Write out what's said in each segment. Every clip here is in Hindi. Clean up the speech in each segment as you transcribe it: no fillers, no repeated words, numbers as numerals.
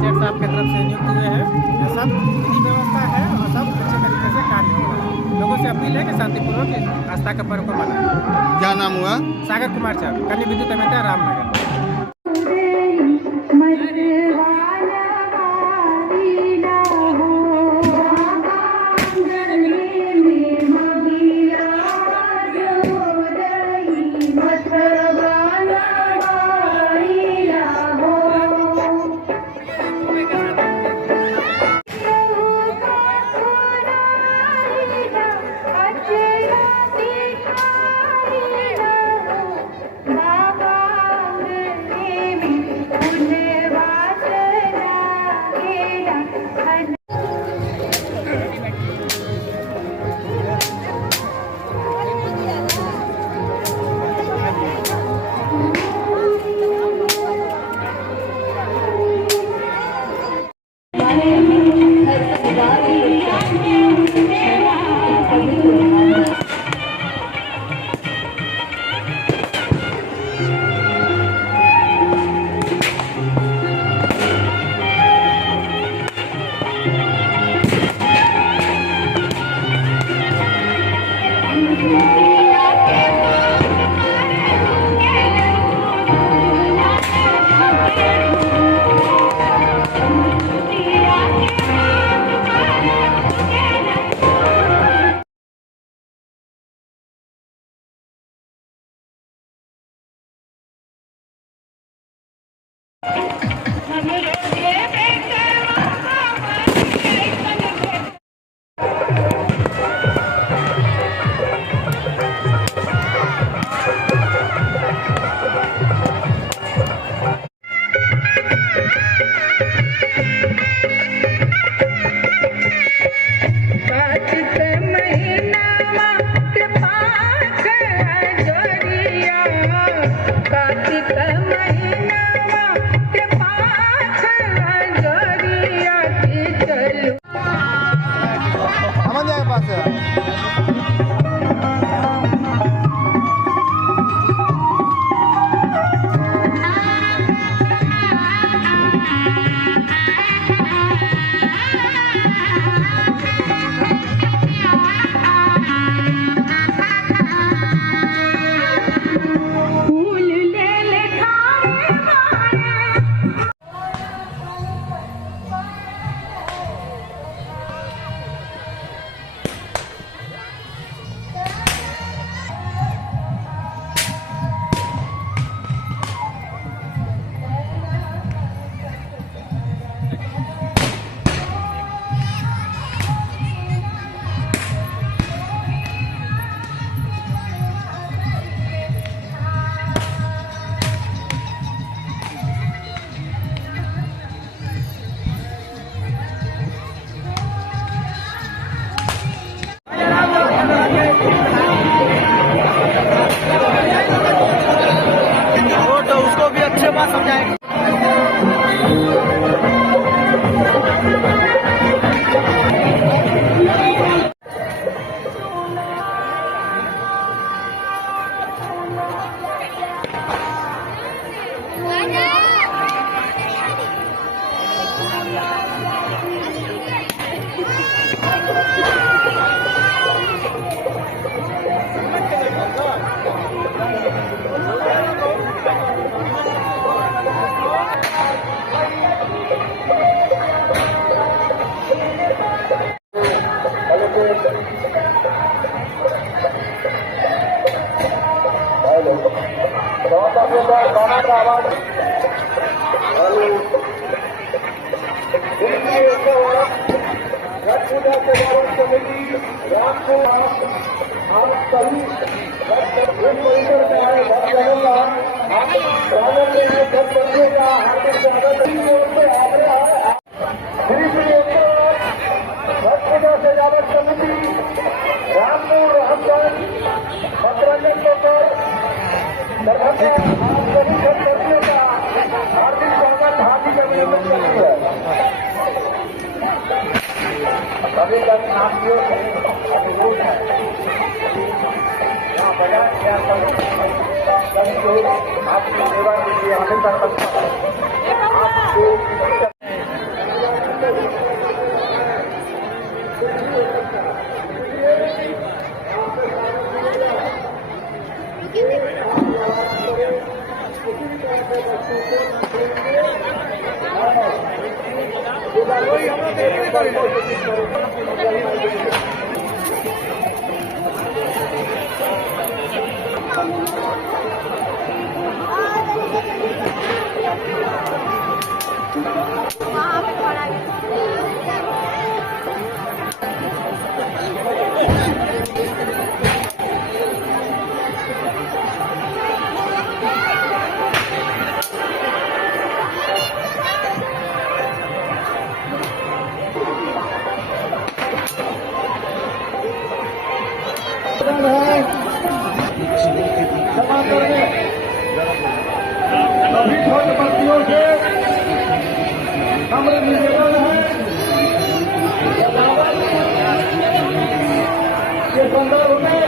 सेठ साहब की तरफ से नियुक्त हुए हैं। ये सब विधि व्यवस्था है और सब अच्छे तरीके से कार्य हो रहा है। लोगों से अपील है कि शांतिपूर्वक आस्था का पर्व को मनाएं। क्या नाम हुआ? सागर कुमार चार, कन्या विद्युत अभियंता, रामनगर। सभी छोटे बच्चियों से हमारे निवेदन है ये संदर्भ में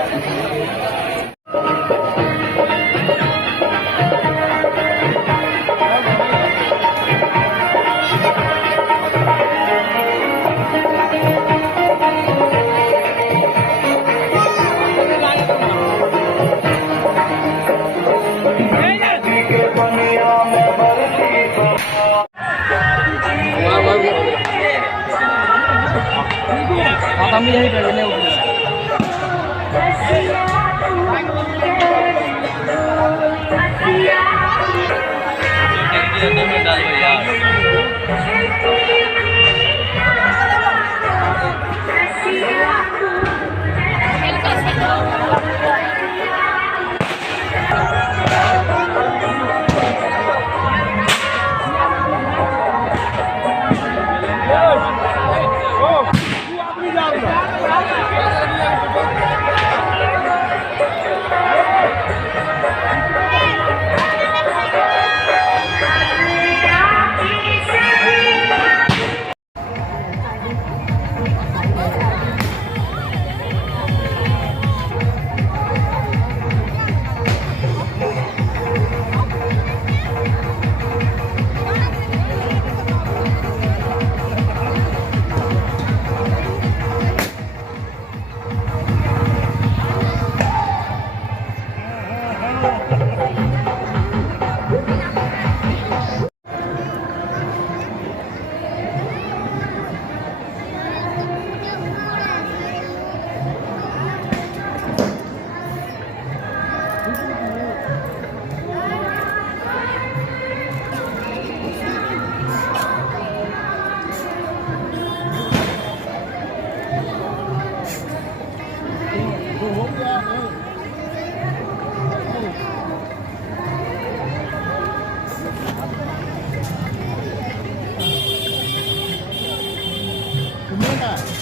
हम यही पे बने हुए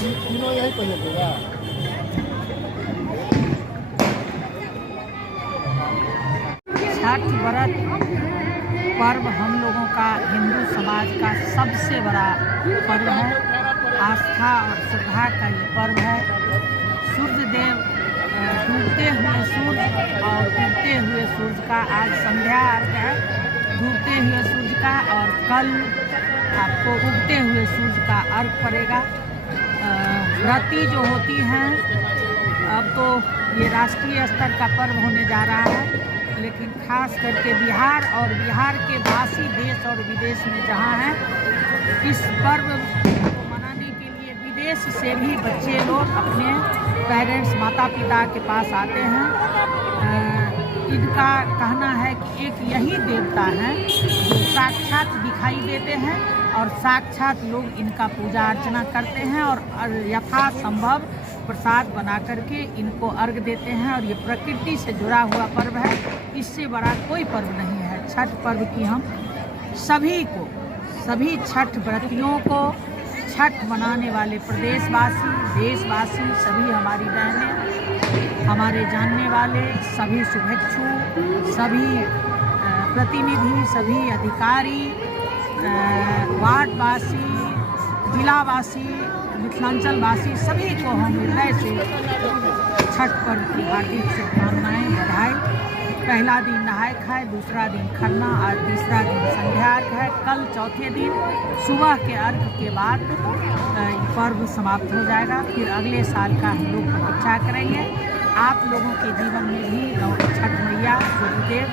तीनों यही पहले देगा। छठ व्रत पर्व हम लोगों का हिंदू समाज का सबसे बड़ा पर्व है। आस्था और श्रद्धा का ये पर्व है। सूर्य देव डूबते हुए सूर्य और उगते हुए सूर्य का आज संध्या अर्घ है। डूबते हुए सूर्य का और कल आपको उगते हुए सूर्य का अर्घ पड़ेगा। व्रती जो होती हैं, अब तो ये राष्ट्रीय स्तर का पर्व होने जा रहा है, लेकिन खास करके बिहार और बिहार के बासी देश और विदेश में जहाँ हैं, इस पर्व को मनाने के लिए विदेश से भी बच्चे लोग अपने पेरेंट्स माता पिता के पास आते हैं। इनका कहना है कि एक यही देवता हैं जो साक्षात दिखाई देते हैं और साक्षात लोग इनका पूजा अर्चना करते हैं और यथासंभव प्रसाद बना करके इनको अर्घ देते हैं। और ये प्रकृति से जुड़ा हुआ पर्व है, इससे बड़ा कोई पर्व नहीं है। छठ पर्व की हम सभी को, सभी छठ व्रतियों को, छठ मनाने वाले प्रदेशवासी, देशवासी, सभी हमारी बहनें, हमारे जानने वाले सभी शुभेच्छु, सभी प्रतिनिधि, सभी अधिकारी, वार्डवासी, जिलावासी, मिथिलांचलवासी, सभी को हम हृदय से छठ पर्व की हार्दिक शुभकामनाएँ, बधाई। पहला दिन नहाय खाए, दूसरा दिन खरना और तीसरा दिन संध्या अर्घ है। कल चौथे दिन सुबह के अर्घ के बाद पर्व समाप्त हो जाएगा। फिर अगले साल का हम लोग प्रतीक्षा करेंगे। आप लोगों के जीवन में भी छठ मैया, सूर्यदेव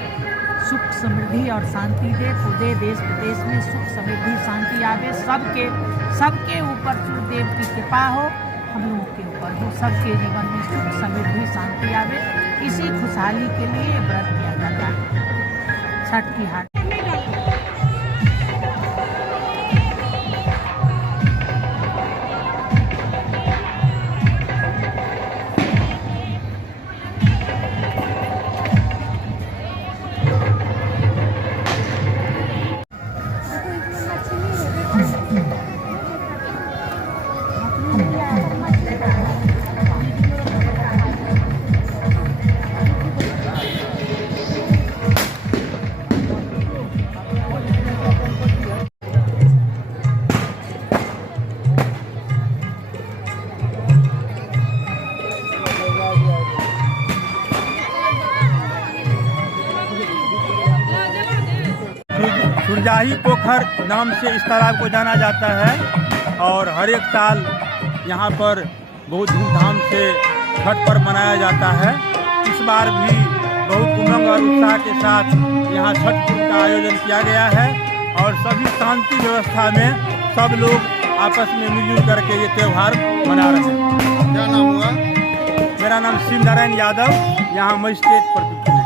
सुख समृद्धि और शांति दे। पूरे देश प्रदेश में सुख समृद्धि शांति आवे, सबके ऊपर सूर्यदेव की कृपा हो, हम लोगों के ऊपर हो, सबके जीवन में सुख समृद्धि शांति आवे। इसी खुशहाली के लिए व्रत किया जाता है छठ की हाट। सुरजाही पोखर नाम से इस तालाब को जाना जाता है और हर एक साल यहाँ पर बहुत धूमधाम से छठ पर्व मनाया जाता है। इस बार भी बहुत उमंग और उत्साह के साथ यहाँ छठ पर्व का आयोजन किया गया है और सभी शांति व्यवस्था में सब लोग आपस में मिलजुल करके ये त्यौहार मना रहे हैं। क्या नाम हुआ? मेरा नाम शिव नारायण यादव, यहाँ मजिस्ट्रेट पर